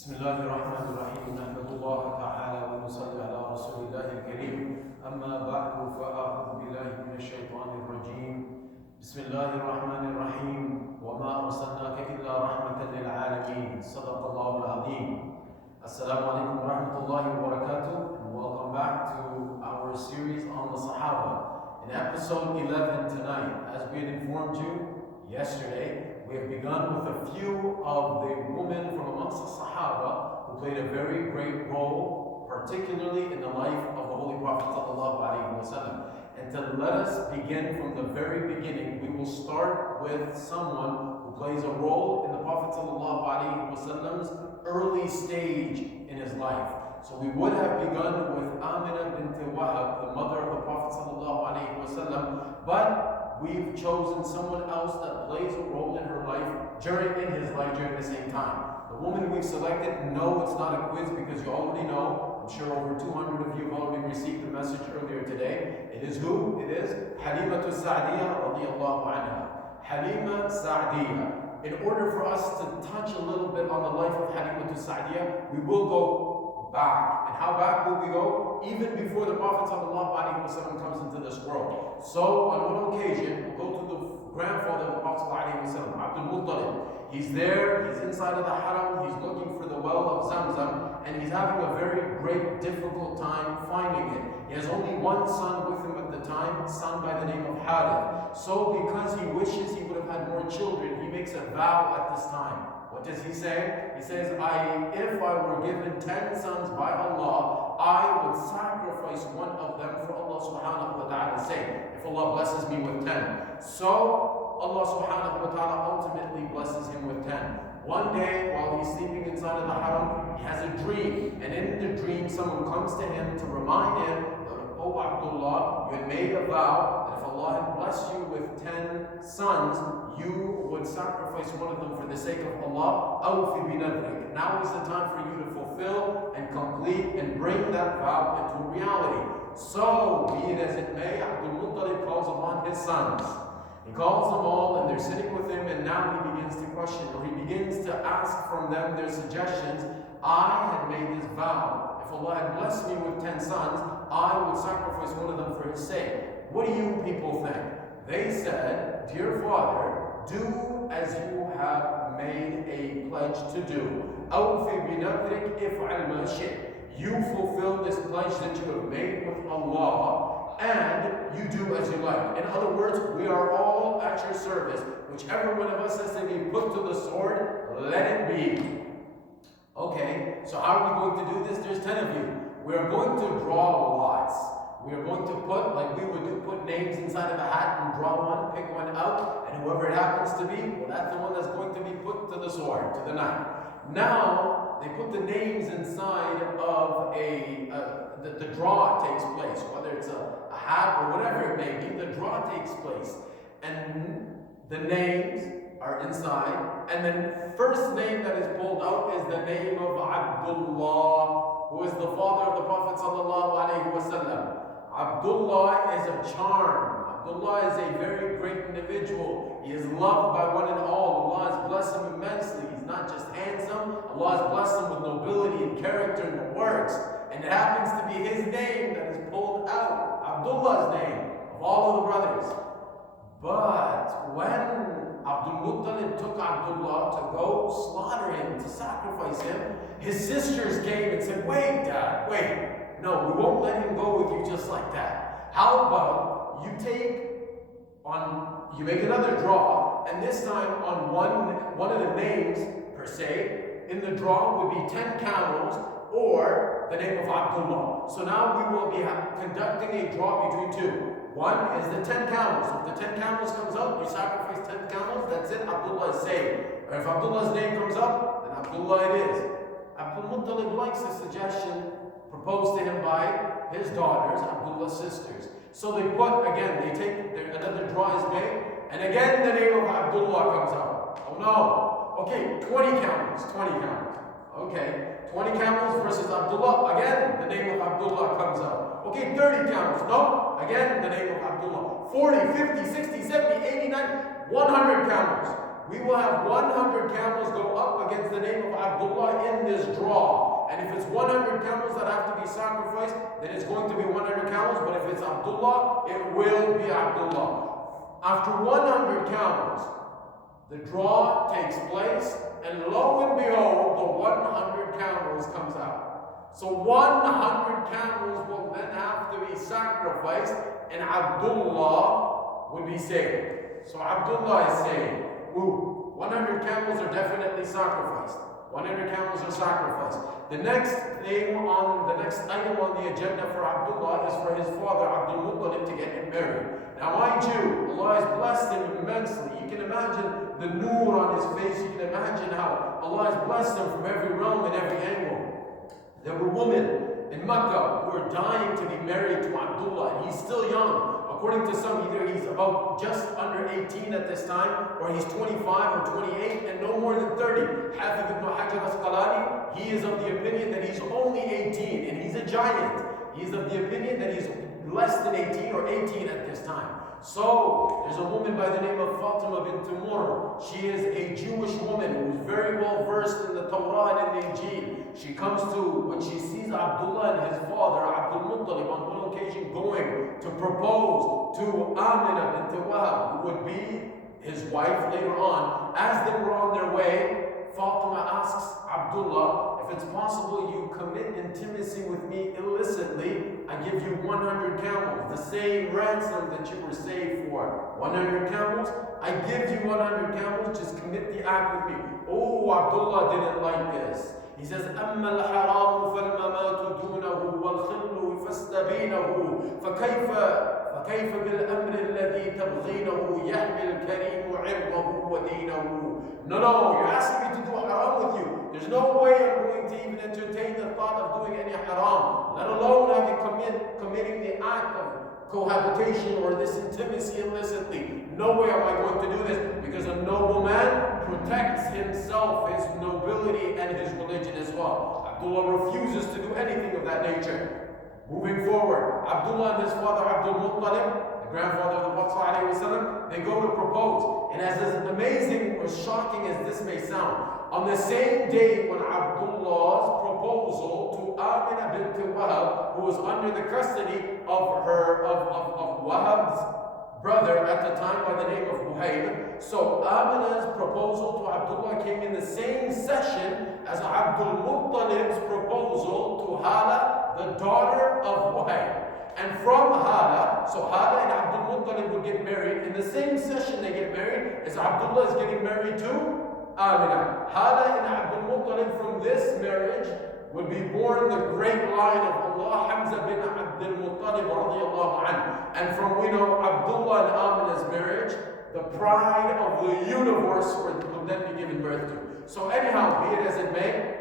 بسم الله الرحمن الرحيم نحمد الله تعالى ونصلي على رسول الله الكريم أما بعد فأعوذ بالله من الشيطان الرجيم بسم الله الرحمن الرحيم وما أرسلناك إلا رحمة للعالمين صدق الله العظيم. Assalamu alaikum wa rahmatullahi wa barakatuh, and welcome back to our series on the Sahaba. In episode 11 tonight, as we had informed you yesterday, we have begun with a few of the women from amongst the Sahaba who played a very great role, particularly in the life of the Holy Prophet ﷺ. And to let us begin from the very beginning, we will start with someone who plays a role in the Prophet ﷺ's early stage in his life. So we would have begun with Amina bint Wahab, the mother of the Prophet ﷺ, but we've chosen someone else that plays a role in her life during the same time. The woman we've selected, no, it's not a quiz because you already know. I'm sure over 200 of you have already received the message earlier today. It is who? It is Haleemah Sa'diyah radiyallahu anha. Haleemah Sa'diyah. In order for us to touch a little bit on the life of Haleemah Sa'diyah, we will go back. And how back will we go? Even before the Prophet ﷺ comes into this world. So on one occasion, we'll go to the grandfather of the Prophet ﷺ, Abdul Muttalib. He's there, he's inside of the haram, he's looking for the well of Zamzam, and he's having a very great, difficult time finding it. He has only one son with him at the time, a son by the name of Radhi. So because he wishes he would have had more children, he makes a vow at this time. What does he say? He says, if I were given 10 sons by Allah, I would sacrifice one of them for Allah subhanahu wa ta'ala's sake, if Allah blesses me with 10. So Allah subhanahu wa ta'ala ultimately blesses him with 10. One day, while he's sleeping inside of the haram, he has a dream. And in the dream, someone comes to him to remind him that, oh Abdullah, you had made a vow that if Allah had blessed you with 10 sons, you would sacrifice one of them for the sake of Allah. Awfi bi nadrik. Now is the time for you to fulfill and complete and bring that vow into reality. So, be it as it may, Abdul Muttalib calls upon his sons. He calls them all and they're sitting with him, and now he begins to question, or he begins to ask from them their suggestions. I had made this vow. If Allah had blessed me with 10 sons, I would sacrifice one of them for his sake. What do you people think? They said, dear father, do as you have made a pledge to do. أوفِ بنذرك افعل ما شئت. You fulfill this pledge that you have made with Allah, and you do as you like. In other words, we are all at your service. Whichever one of us has to be put to the sword, let it be. Okay, so how are we going to do this? There's 10 of you. We are going to draw lots. We are going to put, like we would do, put names inside of a hat and draw one, pick one out, and whoever it happens to be, well, that's the one that's going to be put to the sword, to the knife. Now, they put the names inside of the draw takes place, whether it's a hat or whatever it may be, the draw takes place. And the names are inside, and then first name that is pulled out is the name of Abdullah, who is the father of the Prophet ﷺ. Abdullah is a charm. Abdullah is a very great individual. He is loved by one and all. Allah has blessed him immensely. He's not just handsome. Allah has blessed him with nobility and character and good works. And it happens to be his name that is pulled out. Abdullah's name, of all of the brothers. But when Abdul Muttalib took Abdullah to go slaughter him, to sacrifice him, his sisters came and said, wait, Dad, wait. No, we won't let him go with you just like that. How about you make another draw, and this time on one of the names, per se, in the draw would be 10 camels or the name of Abdullah. So now we will be conducting a draw between two. One is the 10 camels. If the 10 camels comes up, you sacrifice 10 camels, that's it, Abdullah is saved. Or if Abdullah's name comes up, then Abdullah it is. Abdul Muttalib likes the suggestion proposed to him by his daughters, Abdullah's sisters. So they put, again, another draw is made, and again the name of Abdullah comes out. Oh no. Okay, 20 camels. Okay, 20 camels versus Abdullah. Again, the name of Abdullah comes out. Okay, 30 camels. No. Again, the name of Abdullah. 40, 50, 60, 70, 80, 90, 100 camels. we will have 100 camels go up against the name of Abdullah in this draw. And if it's 100 camels that have to be sacrificed, then it's going to be 100 camels. But if it's Abdullah, it will be Abdullah. After 100 camels, the draw takes place, and lo and behold, the 100 camels comes out. So 100 camels will then have to be sacrificed, and Abdullah will be saved. So Abdullah is saved. 100 camels are definitely sacrificed. 100 camels are sacrificed. The next item on the agenda for Abdullah is for his father, Abdul Muttalib, to get him married. Now mind you, Allah has blessed him immensely. You can imagine the nur on his face. You can imagine how Allah has blessed him from every realm and every angle. There were women in Mecca who were dying to be married to Abdullah, and he's still young. According to some, either he's about just under 18 at this time, or he's 25 or 28, and no more than 30. Hafiz ibn Hajar al-Asqalani, he is of the opinion that he's only 18, and he's a giant. He's of the opinion that he's less than 18 or 18 at this time. So, there's a woman by the name of Fatima bint Murr. She is a Jewish woman who's very well versed in the Torah and the Injil. She comes to, when she sees Abdullah and his father, Abdul Muttalib, on one occasion going to propose to Amina bint Wahab, who would be his wife later on. As they were on their way, Fatima asks Abdullah, if it's possible you commit intimacy with me illicitly, I give you 100 camels, the same ransom that you were saved for. 100 camels, I give you 100 camels, just commit the act with me. Oh, Abdullah didn't like this. He says, أَمَّا الْحَرَامُ فَالْمَمَاتُ دُونَهُ وَالْخِلُّ فَاسْتَبِينَهُ فكيف بالأمر الذي تبغينه يحمي الكريم عرضه ودينه. No, you're asking me to do haram with you. There's no way I'm going to even entertain the thought of doing any haram, let alone committing the act of cohabitation or this intimacy illicitly. No way am I going to do this, because a noble man protects himself, his nobility, and his religion as well. Abdullah refuses to do anything of that nature. Moving forward, Abdullah and his father Abdul Muttalib, the grandfather of the Prophet ﷺ, they go to propose. And as amazing or shocking as this may sound, on the same day when Abdullah's proposal to Amina bint Wahab, who was under the custody of Wahab's brother at the time by the name of Wahab, so Amina's proposal to Abdullah came in the same session as Abdul Muttalib's proposal to Hala, the daughter of Wahab. And from Hala, so Hala and Abdul Muttalib would get married. In the same session they get married as Abdullah is getting married to Amina. Hala and Abdul Muttalib, from this marriage would be born the great line of Allah, Hamza bin Abdul Muttalib radiallahu anhu. And from, we know, Abdullah and Amina's marriage, the pride of the universe would then be given birth to. So anyhow, be it as it may,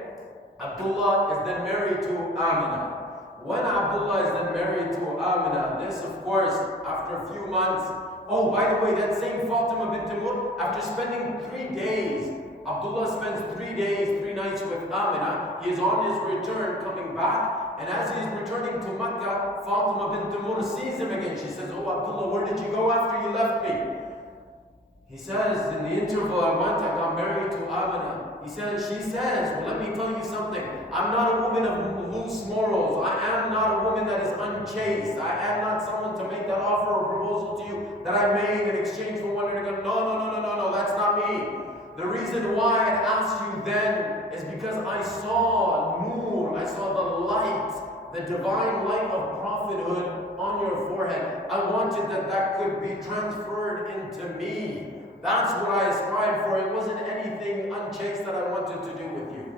Abdullah is then married to Amina. When Abdullah is then married to Amina, this of course, after a few months, oh, by the way, that same Fatima bint Murr, after spending 3 days, Abdullah spends 3 days, 3 nights with Amina. He is on his return coming back, and as he is returning to Mecca, Fatima bint Murr sees him again. She says, oh Abdullah, where did you go after you left me? He says, in the interval I went, I got married to Amina. She says, well, let me tell you something. I'm not a woman of loose morals. I am not a woman that is unchaste. I am not someone to make that offer or proposal to you that I made in exchange for one to go, no, that's not me. The reason why I asked you then is because I saw nur, I saw the light, the divine light of prophethood on your forehead. I wanted that could be transferred into me. That's what I aspired for. It wasn't anything unchaste that I wanted to do with you.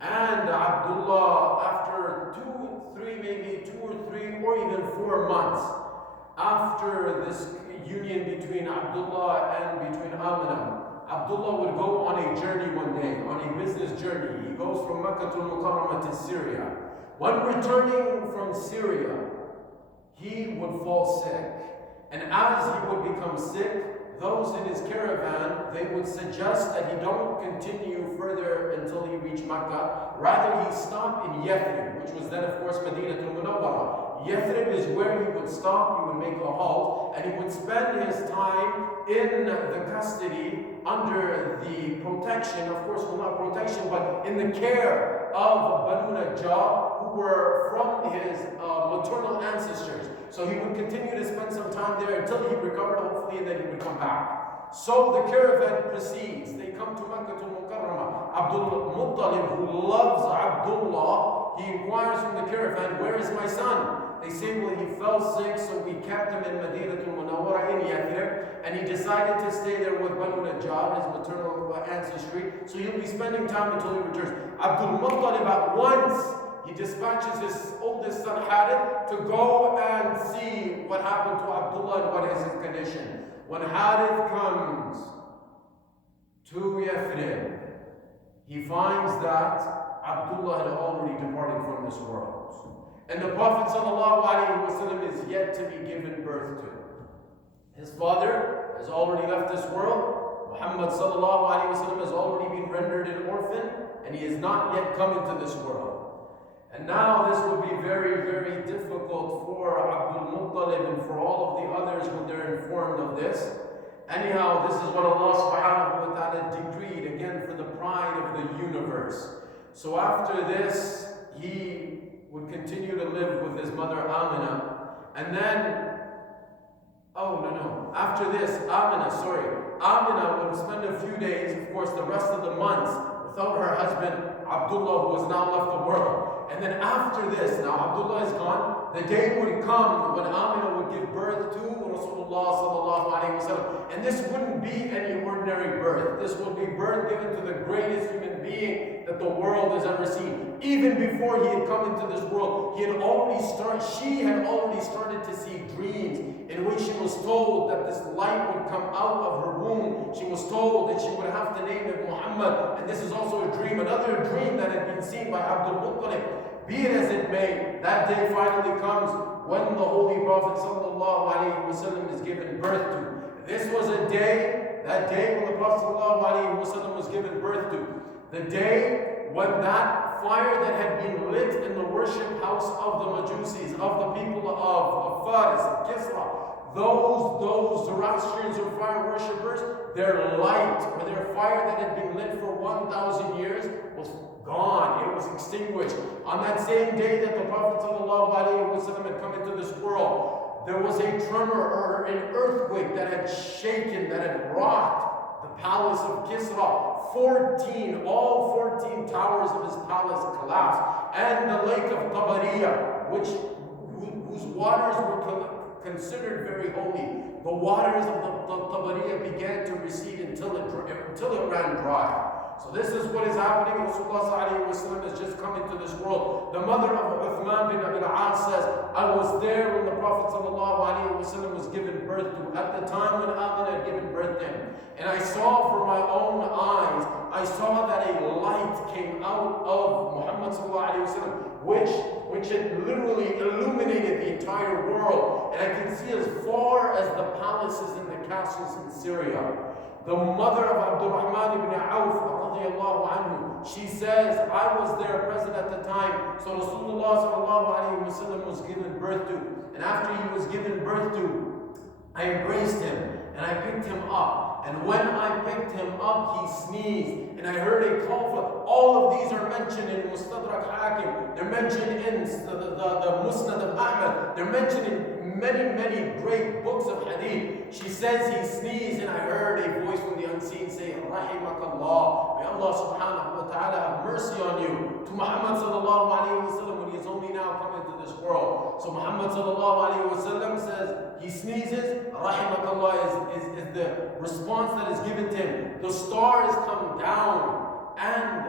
And Abdullah, after 2 or 3 or even 4 months after this union between Abdullah and between Amina, Abdullah would go on a journey one day, on a business journey. He goes from Makkah al-Mukarramah to Syria. When returning from Syria, he would fall sick. And as he would become sick, those in his caravan, they would suggest that he don't continue further until he reached Makkah. Rather, he stopped in Yathrib, which was then, of course, Madinah al-Munawwarah. Yathrib is where he would stop, he would make a halt, and he would spend his time in the custody under the protection, of course, well, not protection, but in the care of Banu Najjar, who were from his maternal ancestors. So he would continue to spend some time there until he recovered, hopefully, and then he would come back. So the caravan proceeds. They come to Makkah al-Mukarramah. Abdul Muttalib, who loves Abdullah, he inquires from the caravan, where is my son? They say, well, he fell sick, so we kept him in Madinatul Munawwara in Yathrib, and he decided to stay there with Banu Najjar, his maternal ancestry, so he'll be spending time until he returns. Abdul Muttalib at once, he dispatches his oldest son Harith to go and see what happened to Abdullah and what is his condition. When Harith comes to Yathrib, he finds that Abdullah had already departed from this world. And the Prophet ﷺ is yet to be given birth to. His father has already left this world. Muhammad ﷺ has already been rendered an orphan, and he has not yet come into this world. And now this will be very, very difficult for Abdul Muttalib and for all of the others when they're informed of this. Anyhow, this is what Allah subhanahu wa ta'ala decreed, again, for the pride of the universe. So after this, he would continue to live with his mother Amina, and then, after this, Amina would spend a few days, of course, the rest of the months, without her husband Abdullah, who has now left the world. And then after this, now Abdullah is gone, the day would come when Amina would give birth to Rasulullah sallallahu alaihi wasallam. And this wouldn't be any ordinary birth. This would be birth given to the greatest human being that the world has ever seen. Even before he had come into this world, she had already started to see dreams in which she was told that this light would come out of her womb. She was told that she would have to name it Muhammad. And this is also a dream, another dream that had been seen by Abdul Muttalib. Be it as it may, that day finally comes when the Holy Prophet ﷺ is given birth to. This was a day, that day when the Prophet ﷺ was given birth to. The day when that fire that had been lit in the worship house of the Majusis, of the people of Faris, of Kisra, those Zoroastrians or fire worshippers, their light or their fire that had been lit for 1,000 years was gone. It was extinguished. On that same day that the Prophet ﷺ had come into this world, there was a tremor or an earthquake that had shaken, that had rocked the palace of Kisra. All 14 towers of his palace collapsed. And the lake of Tabariya, whose waters were considered very holy, the waters of the Tabariya began to recede until it ran dry. So this is what is happening. Rasulullah ﷺ has just come into this world. The mother of Uthman bin Abi al-As says, I was there when the Prophet ﷺ was given birth to, at the time when Amina had given birth to him. And I saw for my own eyes, I saw that a light came out of Muhammad ﷺ, which had literally illuminated the entire world. And I could see as far as the palaces and the castles in Syria. The mother of Abdurrahman ibn Auf, radiallahu anhu, she says, I was there present at the time. So Rasulullah sallallahu alayhi wa sallam was given birth to. And after he was given birth to, I embraced him and I picked him up. And when I picked him up, he sneezed. And I heard a call for, all of these are mentioned in Mustadrak Hakim. They're mentioned in the Musnad of Ahmad. They're mentioned in many, many great books of hadith. She says he sneezed, and I heard a voice from the unseen say, Rahimakallah, may Allah subhanahu wa ta'ala have mercy on you. To Muhammad sallallahu alayhi wa sallam, when he has only now come into this world. So Muhammad sallallahu alayhi wa sallam says, he sneezes, Rahimakallah is the response that is given to him. The stars come down, and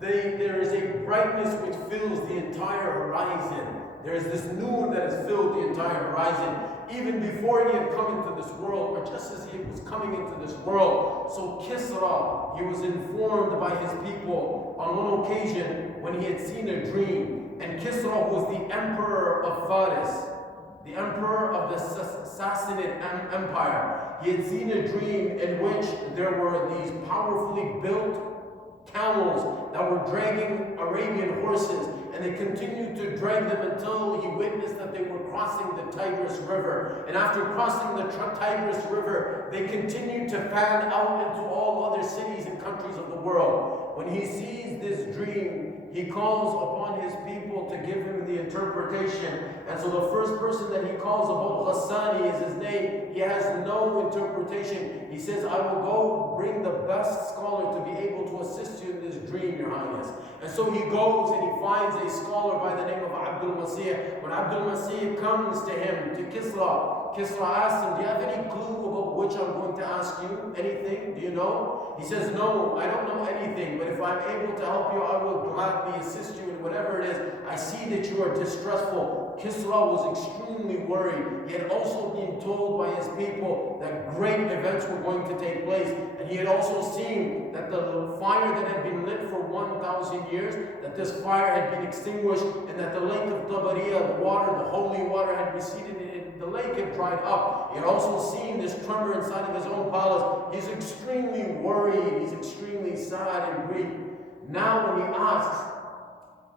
there is a brightness which fills the entire horizon. There is this nur that has filled the entire horizon. Even before he had come into this world, or just as he was coming into this world. So Kisra, he was informed by his people on one occasion when he had seen a dream. And Kisra was the emperor of Faris, the emperor of the Sassanid Empire. He had seen a dream in which there were these powerfully built camels that that were dragging Arabian horses, and they continued to drag them until he witnessed that they were crossing the Tigris River. And after crossing the Tigris River, they continued to fan out into all other cities and countries of the world. When he sees this dream, he calls upon his people to give him the interpretation. And so the first person that he calls about Ghassani is his name. He has no interpretation. He says, I will go bring the best scholar to be able to assist you in this dream, Your Highness. And so he goes and he finds a scholar by the name of Abdul Masih. When Abdul Masih comes to him, to Kisra, Kisra asks him, do you have any clue about which I'm going to ask you? Anything? Do you know? He says, no, I don't know anything, but if I'm able to help you, I will gladly assist you in whatever it is. I see that you are distressful. Kisra was extremely worried. He had also been told by his people that great events were going to take place. And he had also seen that the fire that had been lit for 1,000 years, that this fire had been extinguished, and that the lake of Tabariya, the water, the holy water, had receded. The lake had dried up. He had also seen this tremor inside of his own palace. He's extremely worried. He's extremely sad and grieved. Now when he asks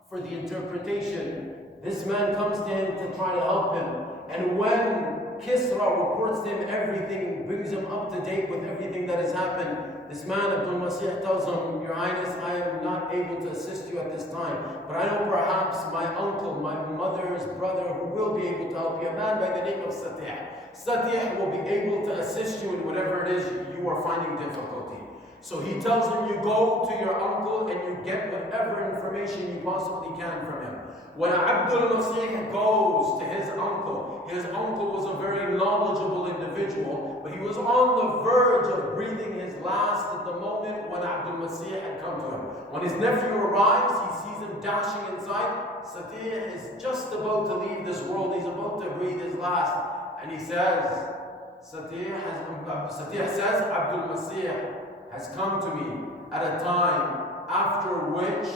for the interpretation, this man comes to him to try to help him. And when Kisra reports to him everything, brings him up to date with everything that has happened, this man, Abdul Masih, tells him, Your Highness, I am not able to assist you at this time, but I know perhaps my uncle, my mother's brother, who will be able to help you, a man by the name of Siddique. Siddique will be able to assist you in whatever it is you are finding difficulty. So he tells him, you go to your uncle and you get whatever information you possibly can from him. When Abdul Masih goes to his uncle was a very knowledgeable individual, but he was on the verge of breathing his last at the moment when Abdul Masih had come to him. When his nephew arrives, he sees him dashing inside. Siddique is just about to leave this world. He's about to breathe his last. And he says, Siddique says, Abdul Masih has come to me at a time after which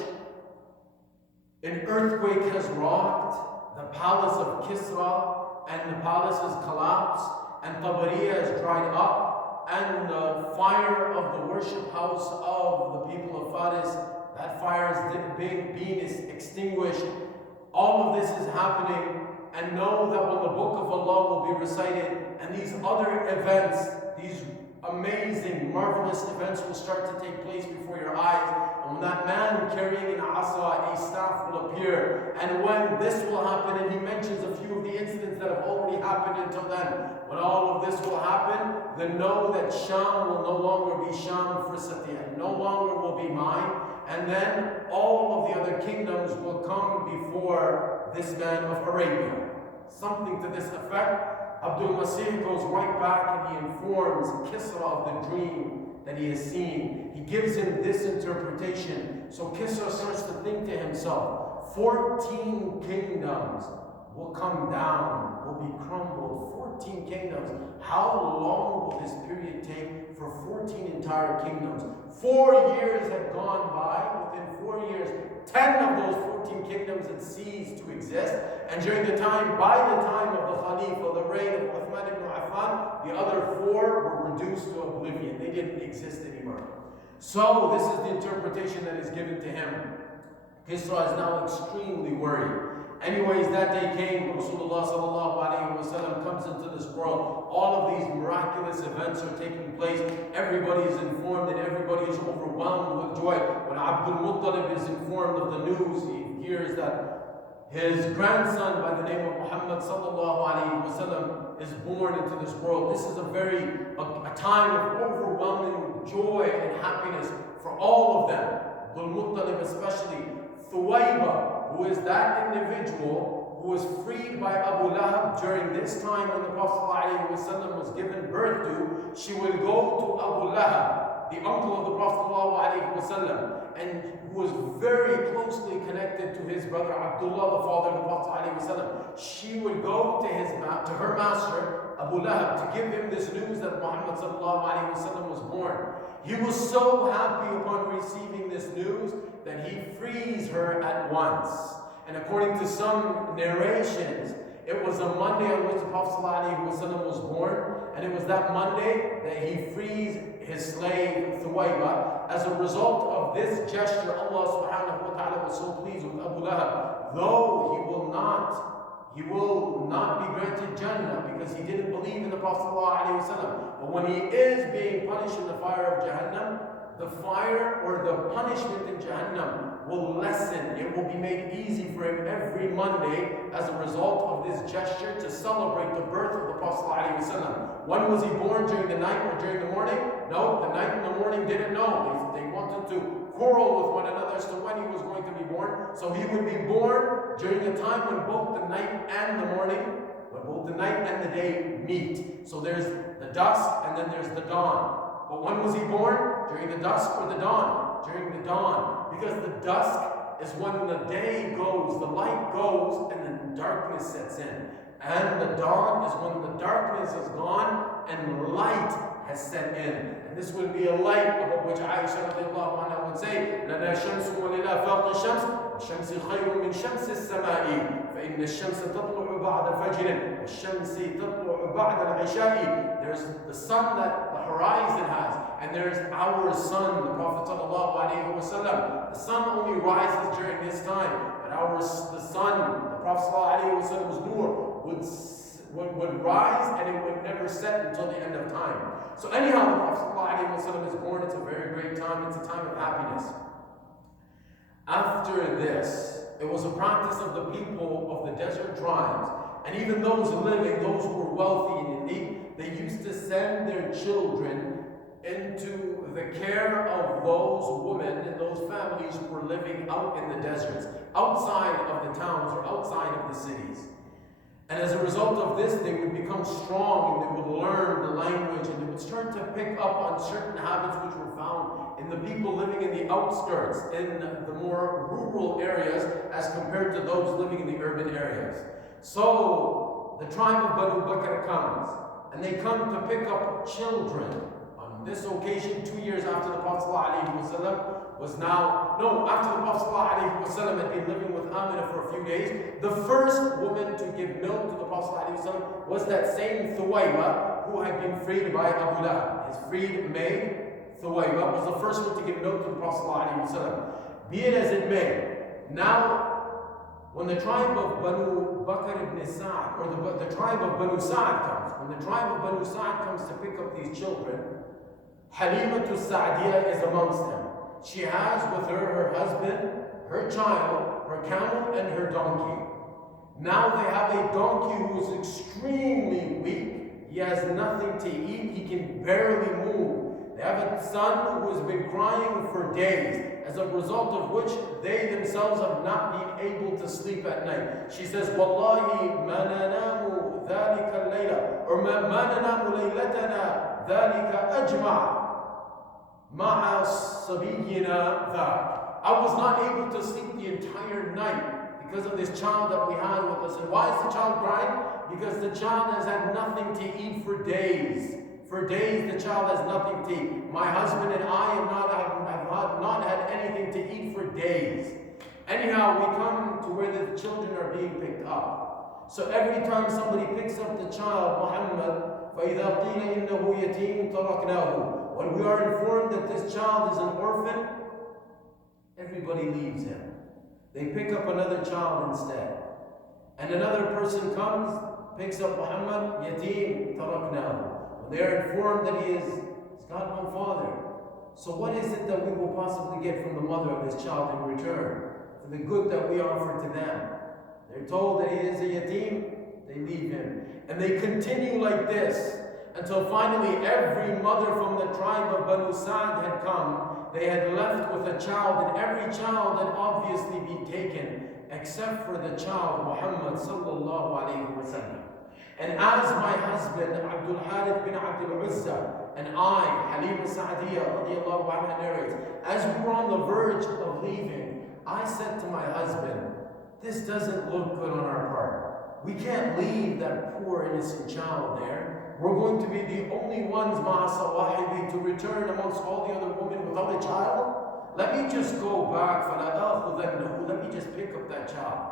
an earthquake has rocked the palace of Kisra, and the palace has collapsed, and Tabariya is dried up, and the fire of the worship house of the people of Faris, that fire is being extinguished. All of this is happening, and know that when the book of Allah will be recited, and these other events, these amazing, marvelous events will start to take place before your eyes. And when that man carrying an asa, a staff, will appear, and when this will happen, and he mentions a few of the incidents that have already happened until then, when all of this will happen, then know that Sham will no longer be Sham for Siddique, no longer will be mine, and then all of the other kingdoms will come before this man of Arabia. Something to this effect. Abdul Masih goes right back and he informs Kisra of the dream that he has seen. He gives him this interpretation. So Kisra starts to think to himself, 14 kingdoms will come down, will be crumbled. 14 kingdoms. How long will this period take for 14 entire kingdoms? 4 years had gone by. Within 4 years, 10 of those 14 kingdoms had ceased to exist. And during the time, by the time of the Khalifa, the reign of Uthman ibn Affan, the other 4 were reduced to oblivion. They didn't exist anymore. So this is the interpretation that is given to him. Kisra is now extremely worried. Anyways, that day came, Rasulullah sallallahu alayhi wa sallam comes into this world. All of these miraculous events are taking place. Everybody is informed and everybody is overwhelmed with joy. When Abdul Muttalib is informed of the news, he hears that his grandson by the name of Muhammad sallallahu alayhi wa sallam is born into this world. This is a time of overwhelming joy and happiness for all of them. Abdul Muttalib especially. Thuwayba, who is that individual who was freed by Abu Lahab during this time when the Prophet ﷺ was given birth to, she will go to Abu Lahab, the uncle of the Prophet ﷺ, and who was very closely connected to his brother Abdullah, the father of the Prophet ﷺ. She would go to her master, Abu Lahab, to give him this news that Muhammad ﷺ was born. He was so happy upon receiving this news that he frees her at once. And according to some narrations, it was a Monday on which the Prophet ﷺ was born, and it was that Monday that he frees his slave Thuwayba. As a result of of this gesture, Allah subhanahu wa ta'ala was so pleased with Abu Lahab, though he will not be granted Jannah because he didn't believe in the Prophet ﷺ. But when he is being punished in the fire of Jahannam, the fire or the punishment in Jahannam will lessen. It will be made easy for him every Monday as a result of this gesture to celebrate the birth of the Prophet ﷺ. When was he born? During the night or during the morning? No, the night and the morning didn't know. They wanted to quarrel with one another as to when he was going to be born. So he would be born during a time when both the night and the morning, when both the night and the day meet. So there's the dusk and then there's the dawn. But when was he born? During the dusk or the dawn? During the dawn. Because the dusk is when the day goes, the light goes, and then darkness sets in. And the dawn is when the darkness is gone and light has set in. And this will be a light about which Aisha radiallahu anha would say, لَنَا شَمْسٌ وَلِلَا فَوْقِ الشَّمْسِ وَالشَّمْسِ خَيْرٌ مِنْ شَمْسِ السَّمَاءِ فَإِنَّ الشَّمْسَ تَطْلُعُ بَعْدَ فَجْرٍ وَالشَّمْسِ تَطْلُعُ بَعْدَ الْعِشَاءِ. There's the sun that the horizon has, and there's our sun, the Prophet sallallahu alaihi wasallam. The sun only rises during this time, but the sun, the Prophet sallallahu alaihi wasallam's nur would rise and it would never set until the end of time. So anyhow, the Prophet sallallahu alaihi wasallam is born. It's a very great time. It's a time of happiness. After this, it was a practice of the people of the desert tribes, and even those living, those who were wealthy and in need, they used to send their children into the care of those women and those families who were living out in the deserts, outside of the towns or outside of the cities. And as a result of this, they would become strong and they would learn the language and they would start to pick up on certain habits which were found in the people living in the outskirts, in the more rural areas as compared to those living in the urban areas. So the tribe of Banu Bakr comes and they come to pick up children. On this occasion, 2 years after the Prophet ﷺ was now, no, after the Prophet ﷺ had been living with Amina for a few days, the first woman to give milk to the Prophet ﷺ was that same Thuwaybah who had been freed by Abu Lahab. His freed maid, Thuwaybah, was the first one to give milk to the Prophet ﷺ. Be it as it may, now when the tribe of Banu Bakr ibn Sa'd, or the tribe of Banu Sa'd comes, when the tribe of Banu Sa'd comes to pick up these children, Haleemah is amongst them. She has with her her husband, her child, her camel, and her donkey. Now they have a donkey who is extremely weak. He has nothing to eat. He can barely move. They have a son who has been crying for days, as a result of which they themselves have not been able to sleep at night. She says, Wallahi ma nanamu dhalika al-layla, or ma nanamu laylatana dhalika ajma' ma'a sabiyyina dhak. I was not able to sleep the entire night because of this child that we had with us. And why is the child crying? Because the child has had nothing to eat for days. For days, the child has nothing to eat. My husband and I have not had anything to eat for days. Anyhow, we come to where the children are being picked up. So every time somebody picks up the child, Muhammad, فَإِذَا قِيلَ إِنَّهُ يَتِيمٌ تَرَكْنَاهُ. When we are informed that this child is an orphan, everybody leaves him. They pick up another child instead. And another person comes, picks up Muhammad, yatim taraknahu. When they are informed that he's got no father. So what is it that we will possibly get from the mother of this child in return for the good that we offer to them? They're told that he is a yatim, they leave him. And they continue like this until finally every mother from the tribe of Banu Sa'd had come. They had left with a child, and every child had obviously been taken except for the child Muhammad sallallahu alayhi wa sallam. And as my husband Abdul Harith bin Abdul Uzza and I, Haleemah Sa'diyah radiallahu anha narrates, as we were on the verge of leaving, I said to my husband, this doesn't look good on our part. We can't leave that poor innocent child there. We're going to be the only ones, ma'asawahibi, to return amongst all the other women without a child. Let me just go back, let me just pick up that child.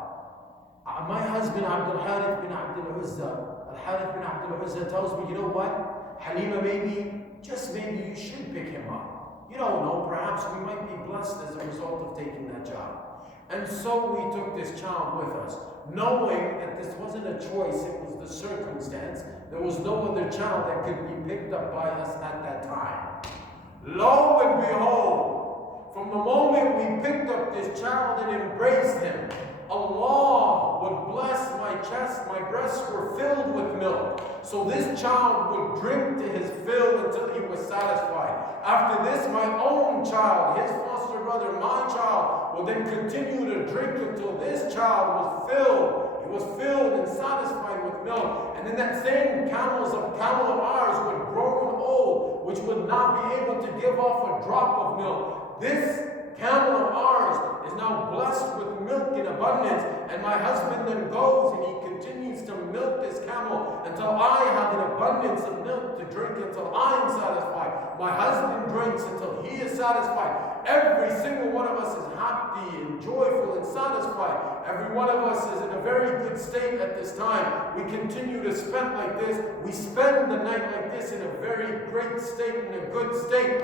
My husband Abdul Harith bin Abdul Uzza, Al-Harith bin Abdul Uzza tells me, you know what? Haleemah, maybe, just maybe you should pick him up. You don't know, perhaps we might be blessed as a result of taking that job. And so we took this child with us, knowing that this wasn't a choice, it was the circumstance. There was no other child that could be picked up by us at that time. Lo and behold, from the moment we picked up this child and embraced him, Allah would bless my chest, my breasts were filled with milk. So this child would drink to his fill until he was satisfied. After this, my own child, his foster brother, my child, would then continue to drink until this child was filled. It was filled and satisfied with milk. And then that same camel of ours would grow old, which would not be able to give off a drop of milk. This camel of ours is now blessed with milk in abundance, and my husband then goes and he continues to milk this camel until I have an abundance of milk to drink until I am satisfied. My husband drinks until he is satisfied. Every single one of us is happy and joyful and satisfied. Every one of us is in a very good state at this time. We continue to spend like this. We spend the night like this in a very great state, in a good state.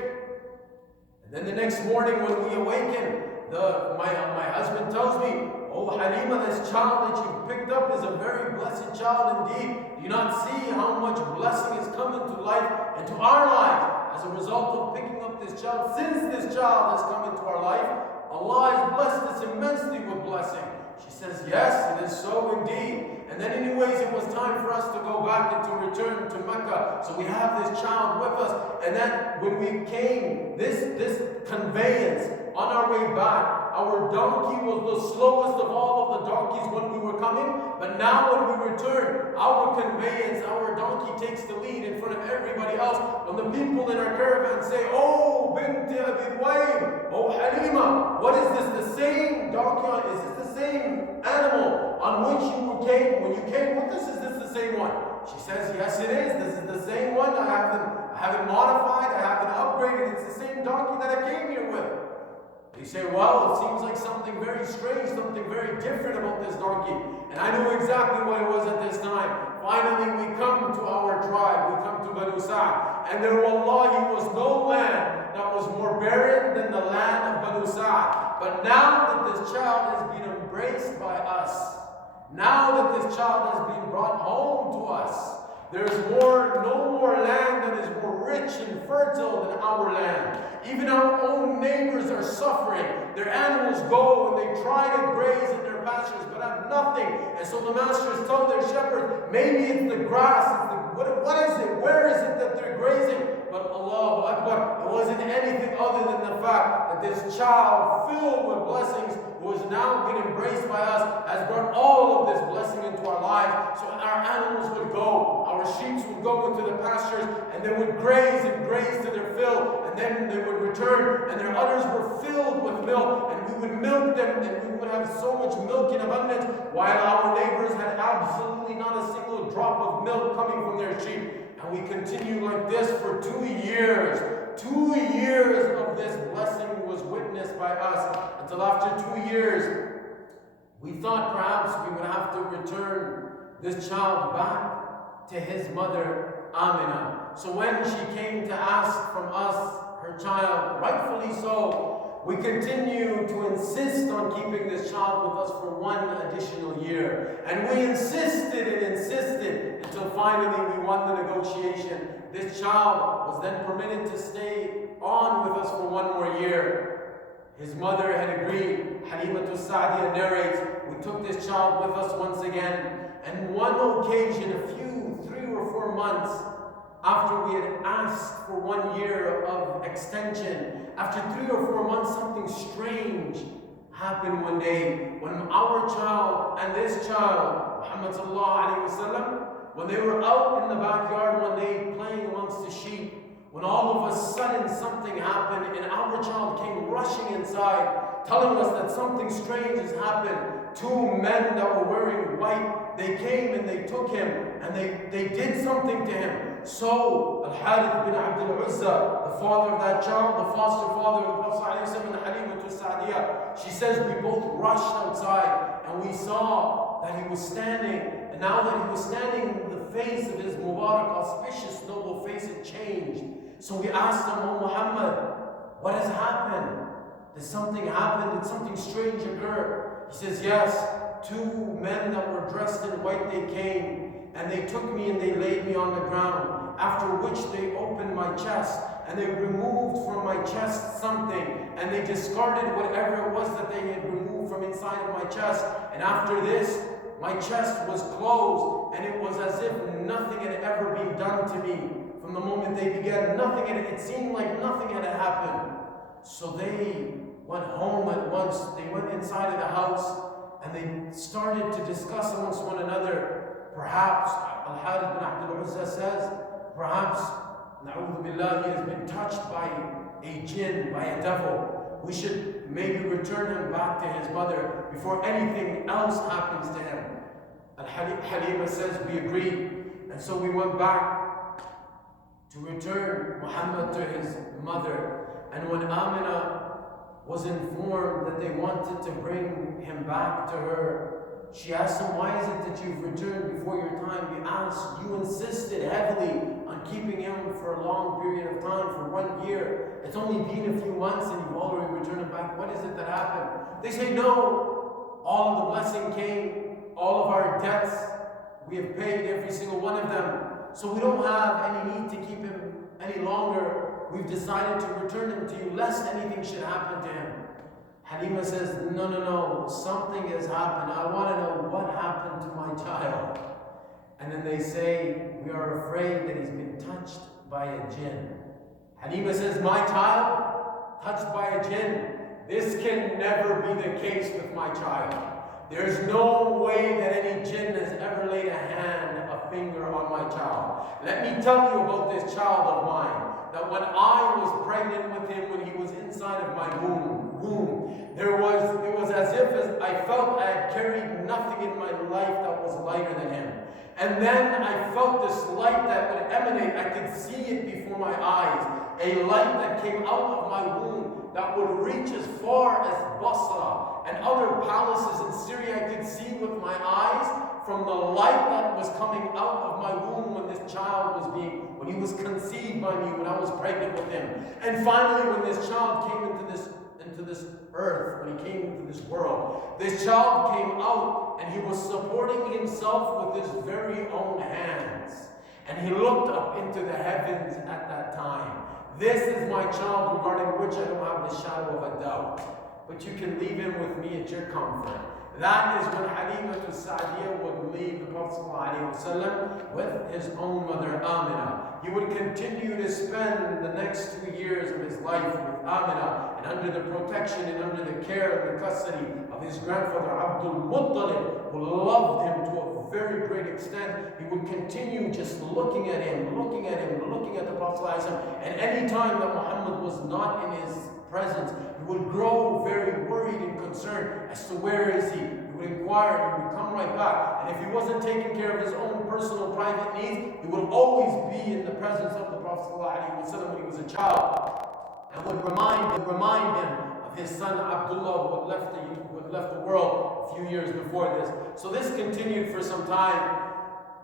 And then the next morning when we awaken, my husband tells me, "Oh Haleemah, this child that you've picked up is a very blessed child indeed. Do you not see how much blessing has come into life, into our lives, as a result of picking up this child? Since this child has come into our life, Allah has blessed us immensely with blessing." She says, "Yes, it is so indeed." And then anyways, it was time for us to go back and to return to Mecca. So we have this child with us. And then when we came, this conveyance, on our way back, our donkey was the slowest of all of the donkeys when we were coming. But now when we return, our conveyance, our donkey takes the lead in front of everybody else. When the people in our caravan say, "Oh, Binti Abi Dhuwayb, oh Haleemah, what is this? The same donkey? Is this the same animal on which you came when you came with us? Is this the same one?" She says, "Yes, it is. This is the same one. I haven't modified. I haven't upgraded. It's the same donkey that I came here with." They say, "Well, it seems like something very strange, something very different about this donkey." And I knew exactly what it was at this time. Finally, we come to our tribe. We come to Banu Sa'd. And there, wallahi, was no land that was more barren than the land of Banu Sa'd. But now that this child has been embraced by us, now that this child has been brought home to us, there's no more land that is more rich and fertile than our land. Even our own neighbors are suffering. Their animals go and they try to graze in their pastures but have nothing. And so the masters tell their shepherds, maybe it's the grass, what is it? Where is it that they're grazing? But Allahu Akbar, it wasn't anything other than the fact that this child filled with blessings, who has now been embraced by us, has brought all of this blessing into our lives. So our animals would go, our sheep would go into the pastures, and they would graze and graze to their fill, and then they would return, and their udders were filled with milk, and we would milk them, and we would have so much milk in abundance, while our neighbors had absolutely not a single drop of milk coming from their sheep. And we continued like this for 2 years. 2 years of this blessing was witnessed by us, until after 2 years, we thought perhaps we would have to return this child back to his mother, Amina. So when she came to ask from us her child, rightfully so, we continue to insist on keeping this child with us for 1 additional year. And we insisted and insisted until finally we won the negotiation. This child was then permitted to stay on with us for 1 more year. His mother had agreed. Haleemah Sa'diyah narrates, we took this child with us once again. And one occasion, 3 or 4 months after we had asked for 1 year of extension, after 3 or 4 months, something strange happened one day when our child and this child, Muhammad sallallahu alaihi wasallam, when they were out in the backyard one day playing amongst the sheep, when all of a sudden something happened and our child came rushing inside, telling us that something strange has happened. 2 men that were wearing white, they came and they took him and they did something to him. So, Al-Harith bin Abdul Uzza, the father of that child, the foster father of the Prophet ﷺ, and Haleemah Sa'diyah, she says we both rushed outside and we saw that he was standing. And now that he was standing, the face of his Mubarak, auspicious, noble face had changed. So we asked him, "Oh Muhammad, what has happened? Did something happen? Did something strange occur? He says, yes, two men that were dressed in white, they came, and they took me and they laid me on the ground, after which they opened my chest, and they removed from my chest something, and they discarded whatever it was that they had removed from inside of my chest, and after this, my chest was closed, and it was as if nothing had ever been done to me. From the moment they began, it seemed like nothing had happened. So they went home at once. They went inside of the house, and they started to discuss amongst one another. Perhaps, Al-Harith bin Abdul Uzza says, perhaps, na'udhu billah, he has been touched by a jinn, by a devil. We should maybe return him back to his mother before anything else happens to him. Haleemah says, we agreed. And so we went back to return Muhammad to his mother. And when Amina was informed that they wanted to bring him back to her, she asked him, why is it that you've returned before your time? You insisted heavily on keeping him for a long period of time, for 1 year. It's only been a few months and you've already returned him back. What is it that happened? They say, no, all of the blessing came, all of our debts, we have paid every single one of them. So we don't have any need to keep him any longer. We've decided to return him to you, lest anything should happen to him. Haleemah says, no, something has happened. I want to know what happened to my child. And then they say, we are afraid that he's been touched by a jinn. Haleemah says, my child touched by a jinn? This can never be the case with my child. There's no way that any jinn has ever laid a finger on my child. Let me tell you about this child of mine. That when I was pregnant with him, when he was inside of my womb, it was as if I felt I had carried nothing in my life that was lighter than him. And then I felt this light that would emanate. I could see it before my eyes. A light that came out of my womb that would reach as far as Basra and other palaces in Syria. I could see with my eyes from the light that was coming out of my womb when this child when he was conceived by me, when I was pregnant with him. And finally, when this child came into this earth, when he came into this world, this child came out and he was supporting himself with his very own hands. And he looked up into the heavens at that time. This is my child regarding which I don't have the shadow of a doubt. But you can leave him with me at your comfort. That is when Haleemah Sa'diyah would leave the Prophet ﷺ with his own mother Amina. He would continue to spend the next 2 years of his life with Amina and under the protection and under the care and the custody of his grandfather Abdul Muttalib, who loved him to a very great extent. He would continue just looking at him, looking at the Prophet ﷺ. And any time that Muhammad was not in his presence, he would grow very worried and concerned as to where is he. He would inquire and he would come right back. And if he wasn't taking care of his own personal private needs, he would always be in the presence of the Prophet ﷺ when he was a child, and would remind him of his son Abdullah, who had left the world a few years before this. So this continued for some time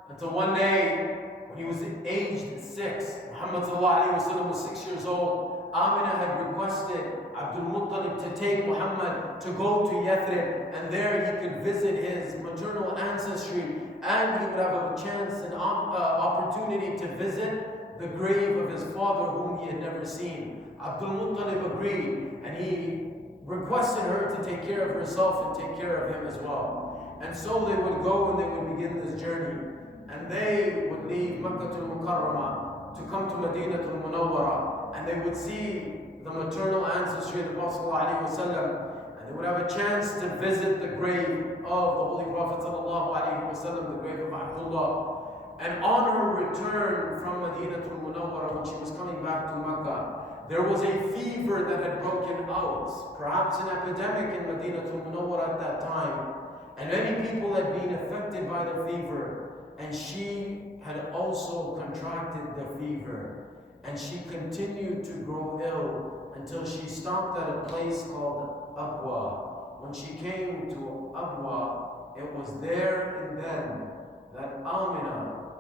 until one day when he was aged 6. Muhammad ﷺ was 6 years old. Amina had requested Abdul Muttalib to take Muhammad to go to Yathrib, and there he could visit his maternal ancestry, and he would have a chance and opportunity to visit the grave of his father whom he had never seen. Abdul Muttalib agreed, and he requested her to take care of herself and take care of him as well. And so they would go and they would begin this journey, and they would leave Makkah al-Mukarramah to come to Madinah al-Munawwarah. And they would see the maternal ancestry of the Prophet ﷺ, and they would have a chance to visit the grave of the Holy Prophet ﷺ, the grave of Abdullah. And on her return from Madinah al-Munawwarah, when she was coming back to Makkah, there was a fever that had broken out, perhaps an epidemic in Madinah al-Munawwarah at that time. And many people had been affected by the fever, and she had also contracted the fever. And she continued to grow ill until she stopped at a place called Abwa. When she came to Abwa, it was there and then that Amina,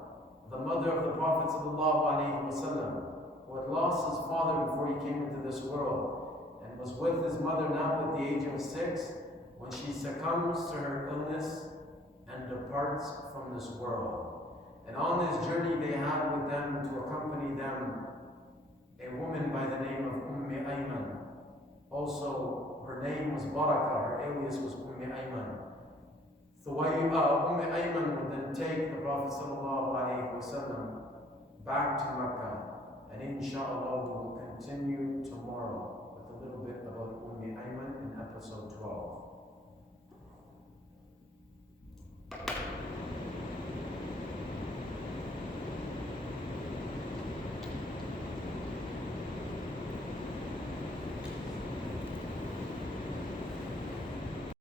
the mother of the Prophet ﷺ, who had lost his father before he came into this world, and was with his mother now at the age of 6, when she succumbs to her illness and departs from this world. And on this journey they had with them to accompany them a woman by the name of Ayman. Also, her name was Barakah, her alias was Ayman. Ayman would then take the Prophet ﷺ back to Mecca. And inshallah we will continue tomorrow with a little bit about Ayman in episode